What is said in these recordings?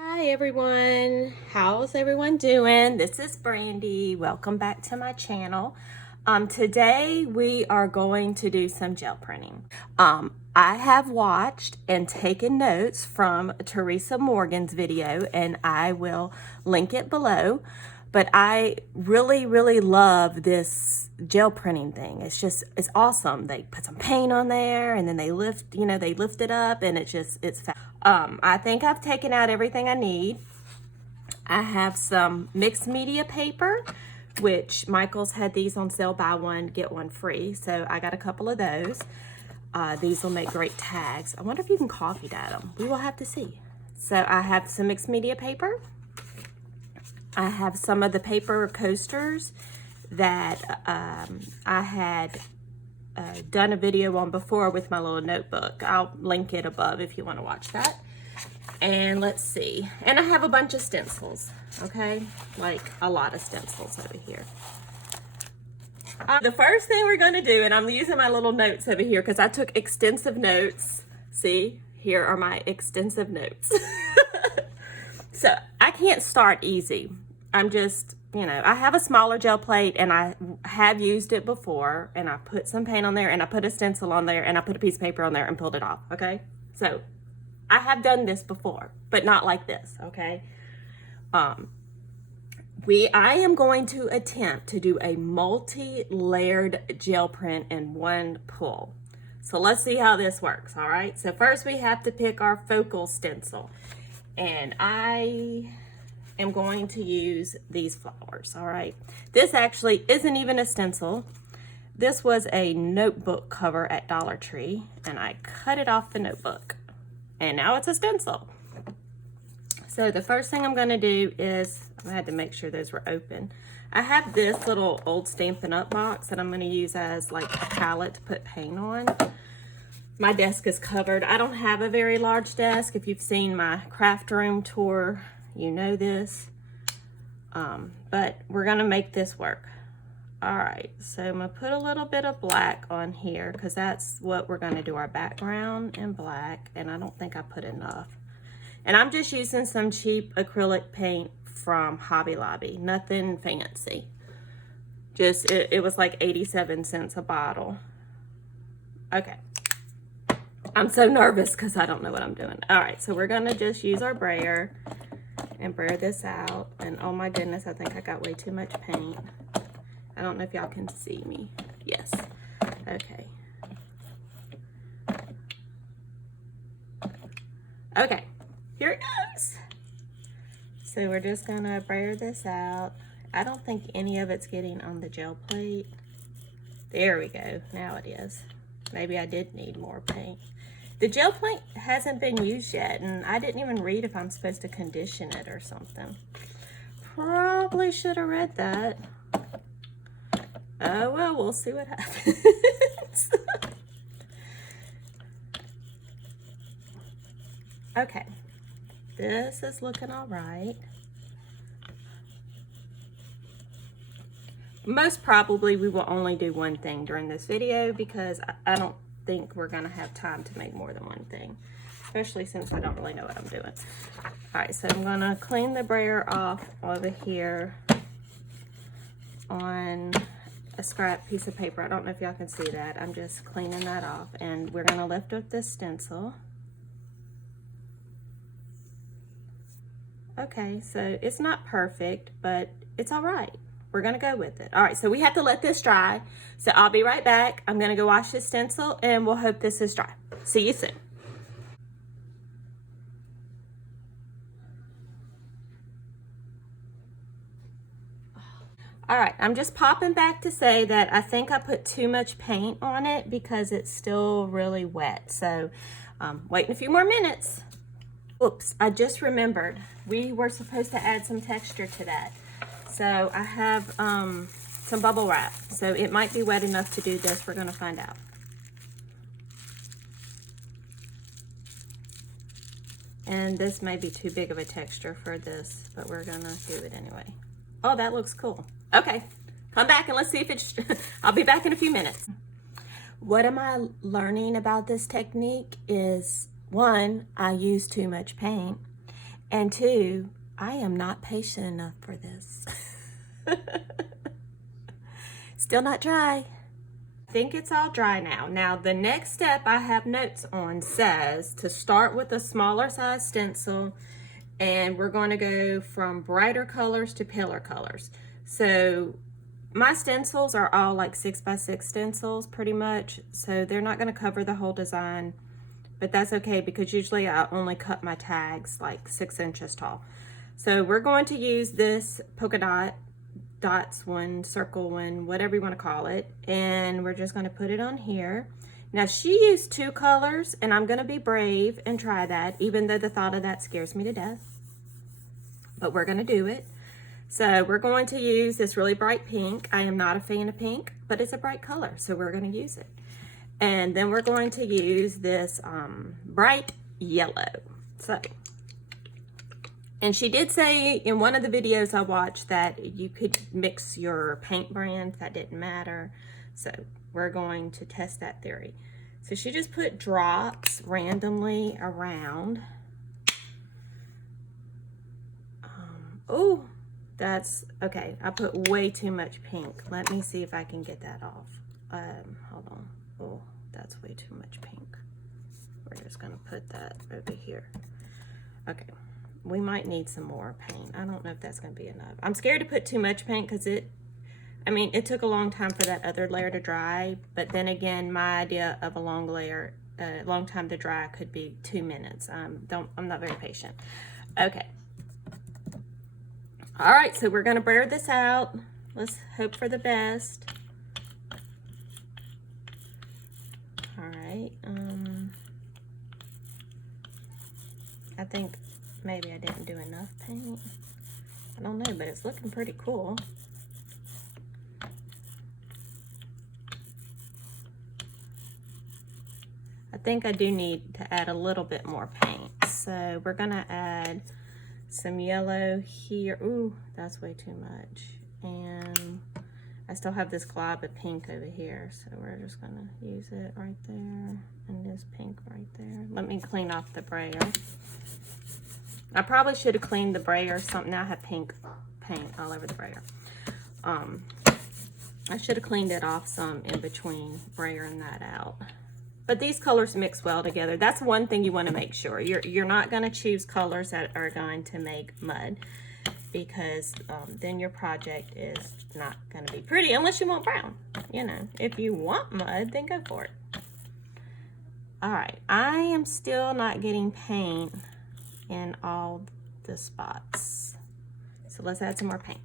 Hi everyone, how's everyone doing? This is Brandy. Welcome back to my channel. Today we are going to do some gel printing. I have watched and taken notes from Teresa Morgan's video and I will link it below. But I really love this gel printing thing. It's awesome. They put some paint on there and then they lift it up and it's fast. I think I've taken out everything I need. I have some mixed media paper, which Michael's had these on sale, buy one, get one free. So I got a couple of those. These will make great tags. I wonder if you can coffee dye them. We will have to see. So I have some mixed media paper. I have some of the paper coasters that I had done a video on before with my little notebook. I'll link it above if you want to watch that. And let's see. And I have a bunch of stencils, okay? Like a lot of stencils over here. The first thing we're going to do, and I'm using my little notes over here because I took extensive notes. See, here are my extensive notes. So I can't start easy. I'm just, I have a smaller gel plate and I have used it before and I put some paint on there and I put a stencil on there and I put a piece of paper on there and pulled it off, okay? So I have done this before, but not like this, okay? I am going to attempt to do a multi-layered gel print in one pull. So let's see how this works, all right? So first we have to pick our focal stencil. And I am going to use these flowers, all right? This actually isn't even a stencil. This was a notebook cover at Dollar Tree, and I cut it off the notebook. And now it's a stencil. So the first thing I'm gonna do is, I had to make sure those were open. I have this little old Stampin' Up box that I'm gonna use as like a palette to put paint on. My desk is covered. I don't have a very large desk. If you've seen my craft room tour, you know this. But we're gonna make this work. All right, so I'm gonna put a little bit of black on here because that's what we're gonna do our background in black, and I don't think I put enough. And I'm just using some cheap acrylic paint from Hobby Lobby, nothing fancy. Just, it was like 87 cents a bottle. Okay. I'm so nervous because I don't know what I'm doing. All right, so we're gonna just use our brayer and brayer this out. And oh my goodness, I think I got way too much paint. I don't know if y'all can see me. Yes, okay. Okay, here it goes. So we're just gonna brayer this out. I don't think any of it's getting on the gel plate. There we go, now it is. Maybe I did need more paint. The gel plate hasn't been used yet, and I didn't even read if I'm supposed to condition it or something. Probably should have read that. Oh, well, we'll see what happens. Okay, this is looking all right. Most probably we will only do one thing during this video because I don't think we're gonna have time to make more than one thing, especially since I don't really know what I'm doing. All right, so I'm gonna clean the brayer off over here on a scrap piece of paper. I don't know if y'all can see that. I'm just cleaning that off, and we're gonna lift up this stencil. Okay, so it's not perfect, but it's all right. We're gonna go with it. All right, so we have to let this dry. So I'll be right back. I'm gonna go wash this stencil and we'll hope this is dry. See you soon. All right, I'm just popping back to say that I think I put too much paint on it because it's still really wet. So waiting a few more minutes. Oops, I just remembered. We were supposed to add some texture to that. So I have some bubble wrap. So it might be wet enough to do this. We're gonna find out. And this may be too big of a texture for this, but we're gonna do it anyway. Oh, that looks cool. Okay, come back and let's see if it's, I'll be back in a few minutes. What am I learning about this technique is, one, I use too much paint, And 2, I am not patient enough for this. Still not dry. I think it's all dry now. Now the next step I have notes on says to start with a smaller size stencil, and we're going to go from brighter colors to paler colors. So my stencils are all like 6x6 stencils pretty much, so they're not going to cover the whole design, but that's okay because usually I only cut my tags like 6 inches tall. So we're going to use this polka dots one, circle one, whatever you want to call it, and we're just going to put it on here. Now she used 2 colors, and I'm going to be brave and try that, even though the thought of that scares me to death, but we're going to do it. So we're going to use this really bright pink. I am not a fan of pink, but it's a bright color, so we're going to use it. And then we're going to use this bright yellow. So, and she did say in one of the videos I watched that you could mix your paint brand. That didn't matter. So we're going to test that theory. So she just put drops randomly around. Oh, that's okay. I put way too much pink. Let me see if I can get that off. Hold on. Oh, that's way too much pink. We're just gonna put that over here. Okay. We might need some more paint. I don't know if that's going to be enough. I'm scared to put too much paint because it took a long time for that other layer to dry. But then again, my idea of a long layer, long time to dry could be 2 minutes. I'm not very patient. Okay. All right, so we're going to blur this out. Let's hope for the best. All right. I think maybe I didn't do enough paint. I don't know, but it's looking pretty cool. I think I do need to add a little bit more paint. So we're gonna add some yellow here. Ooh, that's way too much. And I still have this glob of pink over here, so we're just gonna use it right there, and this pink right there. Let me clean off the brayer. I probably should have cleaned the brayer or something. Now I have pink paint all over the brayer. I should have cleaned it off some in between brayering that out. But these colors mix well together. That's one thing you want to make sure. You're not going to choose colors that are going to make mud, because then your project is not going to be pretty unless you want brown. You know, if you want mud, then go for it. All right, I am still not getting paint in all the spots. So let's add some more paint.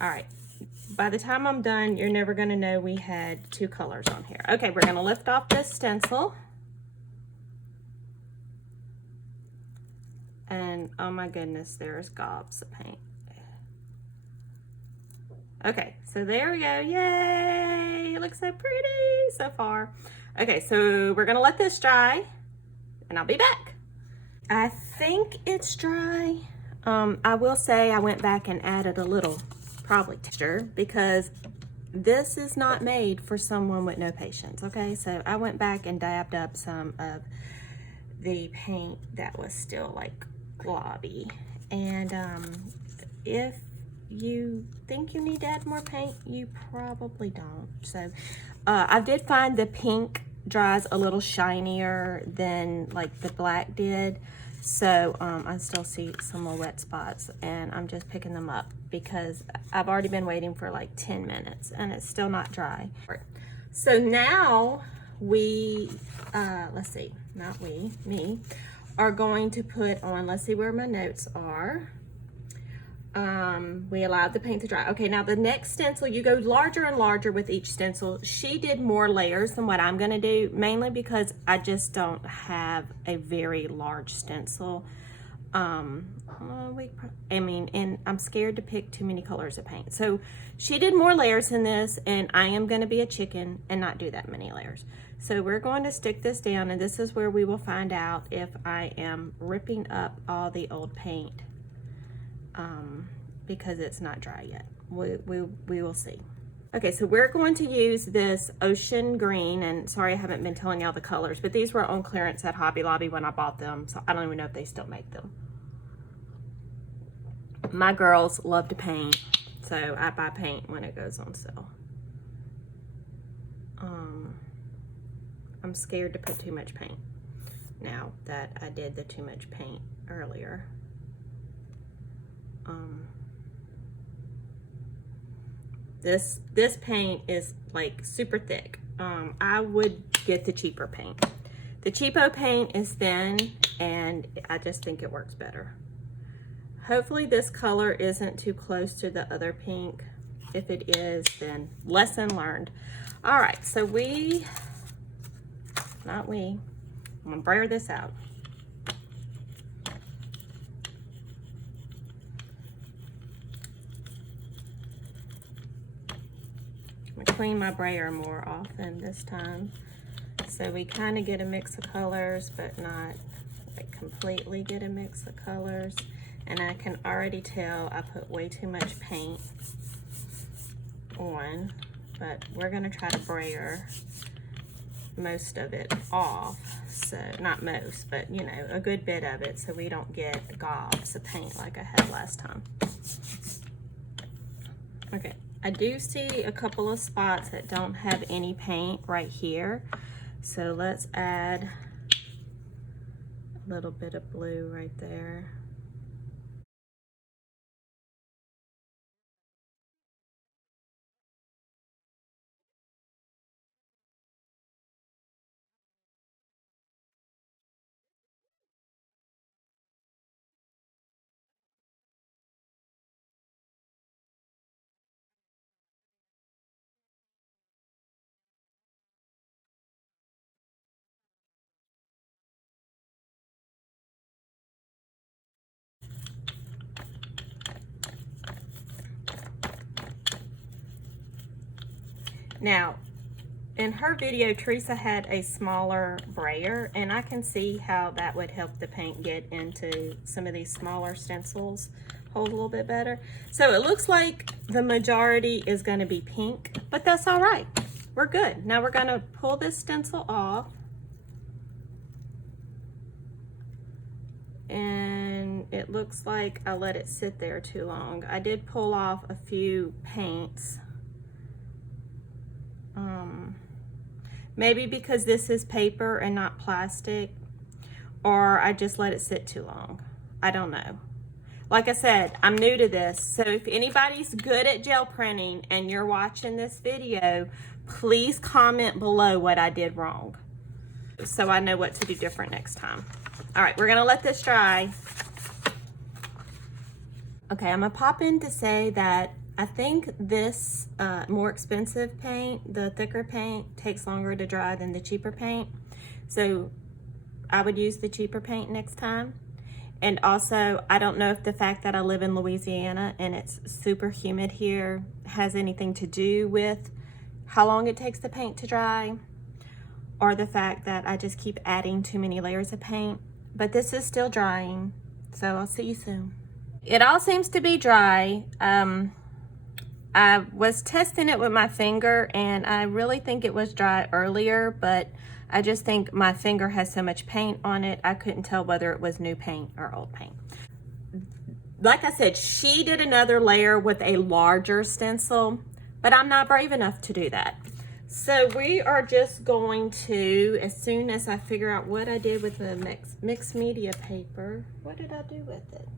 All right, by the time I'm done, you're never gonna know we had 2 colors on here. Okay, we're gonna lift off this stencil. And oh my goodness, there's gobs of paint. Okay, so there we go, yay! It looks so pretty so far. Okay, so we're gonna let this dry, and I'll be back. I think it's dry. I will say I went back and added a little probably texture, because this is not made for someone with no patience. Okay, so I went back and dabbed up some of the paint that was still like globby, and if you think you need to add more paint, you probably don't. So I did find the pink dries a little shinier than like the black did. So I still see some more wet spots, and I'm just picking them up because I've already been waiting for like 10 minutes and it's still not dry. So now we, let's see, not we, me, are going to put on, let's see where my notes are. We allowed the paint to dry. Okay, now the next stencil, you go larger and larger with each stencil. She did more layers than what I'm gonna do, mainly because I just don't have a very large stencil. And I'm scared to pick too many colors of paint. So she did more layers than this, and I am going to be a chicken and not do that many layers. So we're going to stick this down, and this is where we will find out if I am ripping up all the old paint because it's not dry yet. We will see. Okay, so we're going to use this ocean green, and sorry I haven't been telling y'all the colors, but these were on clearance at Hobby Lobby when I bought them, so I don't even know if they still make them. My girls love to paint, so I buy paint when it goes on sale. I'm scared to put too much paint now that I did the too much paint earlier. This paint is like super thick. I would get the cheaper paint. The cheapo paint is thin, and I just think it works better. Hopefully this color isn't too close to the other pink. If it is, then lesson learned. All right, so I'm gonna brayer this out. I'm gonna clean my brayer more often this time, so we kind of get a mix of colors, but not like completely get a mix of colors. And I can already tell I put way too much paint on, but we're gonna try to brayer most of it off. So not most, but you know, a good bit of it, so we don't get gobs of paint like I had last time. Okay, I do see a couple of spots that don't have any paint right here, so let's add a little bit of blue right there. Now, in her video, Teresa had a smaller brayer, and I can see how that would help the paint get into some of these smaller stencils, hold a little bit better. So it looks like the majority is going to be pink, but that's all right. We're good. Now we're going to pull this stencil off. And it looks like I let it sit there too long. I did pull off a few paints. Maybe because this is paper and not plastic, or I just let it sit too long. I don't know. Like I said, I'm new to this, so if anybody's good at gel printing and you're watching this video, please comment below what I did wrong so I know what to do different next time. All right, we're gonna let this dry. Okay, I'm gonna pop in to say that I think this more expensive paint, the thicker paint, takes longer to dry than the cheaper paint. So I would use the cheaper paint next time. And also, I don't know if the fact that I live in Louisiana and it's super humid here has anything to do with how long it takes the paint to dry, or the fact that I just keep adding too many layers of paint. But this is still drying, so I'll see you soon. It all seems to be dry. I was testing it with my finger, and I really think it was dry earlier, but I just think my finger has so much paint on it, I couldn't tell whether it was new paint or old paint. Like I said, she did another layer with a larger stencil, but I'm not brave enough to do that. So we are just going to, as soon as I figure out what I did with the mixed media paper, what did I do with it?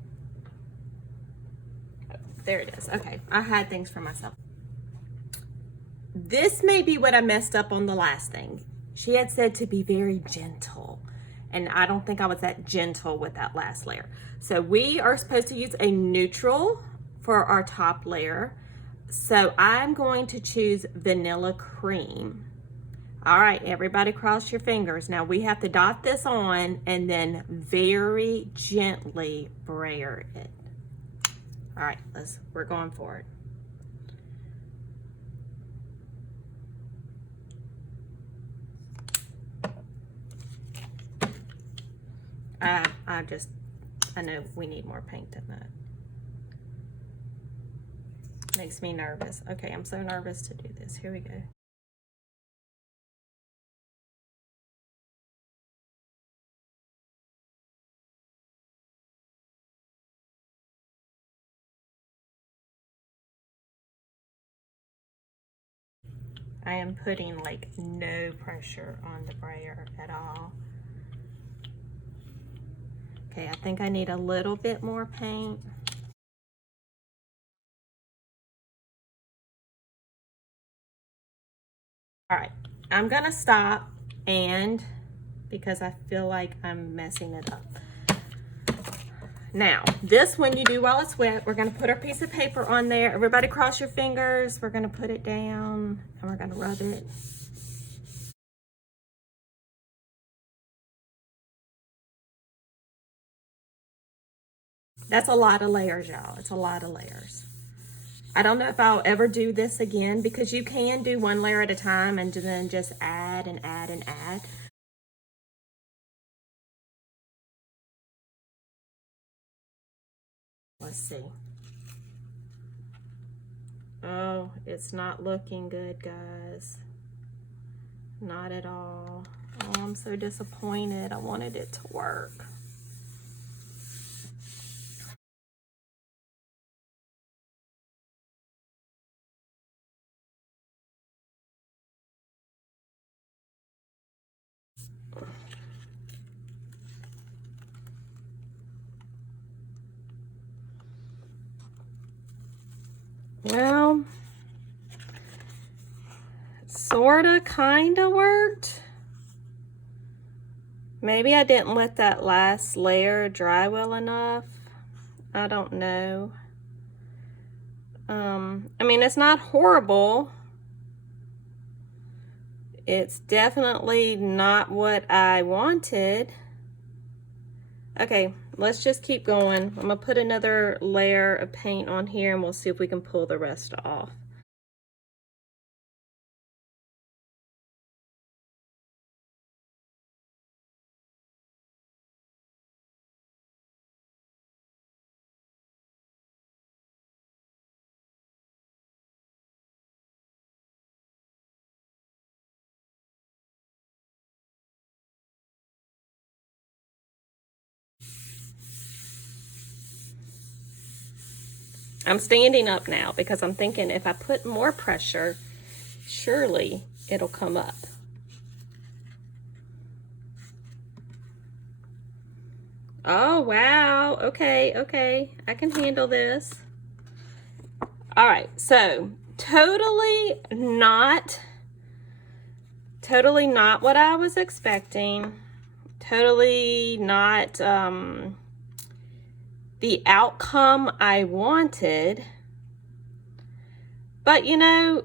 There it is. Okay, I hide things from myself. This may be what I messed up on the last thing. She had said to be very gentle, and I don't think I was that gentle with that last layer. So we are supposed to use a neutral for our top layer. So I'm going to choose Vanilla Cream. All right, everybody cross your fingers. Now we have to dot this on and then very gently brayer it. All right, we're going for it. I know we need more paint than that. Makes me nervous. Okay, I'm so nervous to do this. Here we go. I am putting like no pressure on the brayer at all. Okay, I think I need a little bit more paint. All right, I'm gonna stop because I feel like I'm messing it up. Now, this when you do while it's wet, we're gonna put our piece of paper on there. Everybody cross your fingers. We're gonna put it down and we're gonna rub it. That's a lot of layers, y'all. It's a lot of layers. I don't know if I'll ever do this again because you can do one layer at a time and then just add and add and add. Let's see. Oh, it's not looking good, guys. Not at all. Oh, I'm so disappointed. I wanted it to work. Well, sorta, kinda worked. Maybe I didn't let that last layer dry well enough. I don't know. I mean, it's not horrible. It's definitely not what I wanted. Okay, let's just keep going. I'm gonna put another layer of paint on here and we'll see if we can pull the rest off. I'm standing up now because I'm thinking if I put more pressure, surely it'll come up. Oh, wow. Okay. I can handle this. All right, so totally not what I was expecting. Totally not the outcome I wanted. But you know,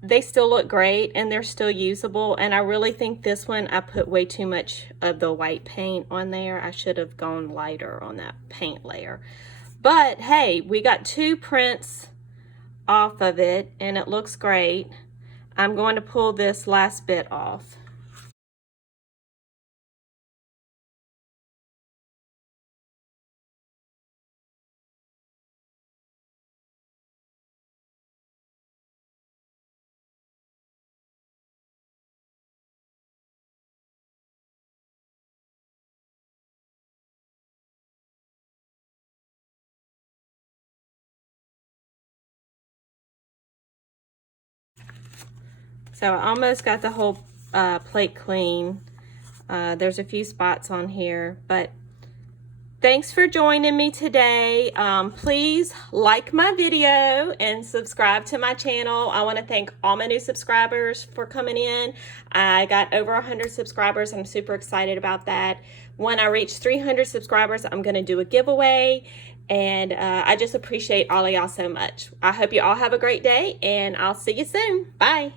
they still look great and they're still usable. And I really think this one, I put way too much of the white paint on there. I should have gone lighter on that paint layer. But hey, we got 2 prints off of it and it looks great. I'm going to pull this last bit off. So I almost got the whole plate clean. There's a few spots on here, but thanks for joining me today. Please like my video and subscribe to my channel. I want to thank all my new subscribers for coming in. I got over 100 subscribers. I'm super excited about that. When I reach 300 subscribers, I'm going to do a giveaway. And I just appreciate all of y'all so much. I hope you all have a great day and I'll see you soon. Bye.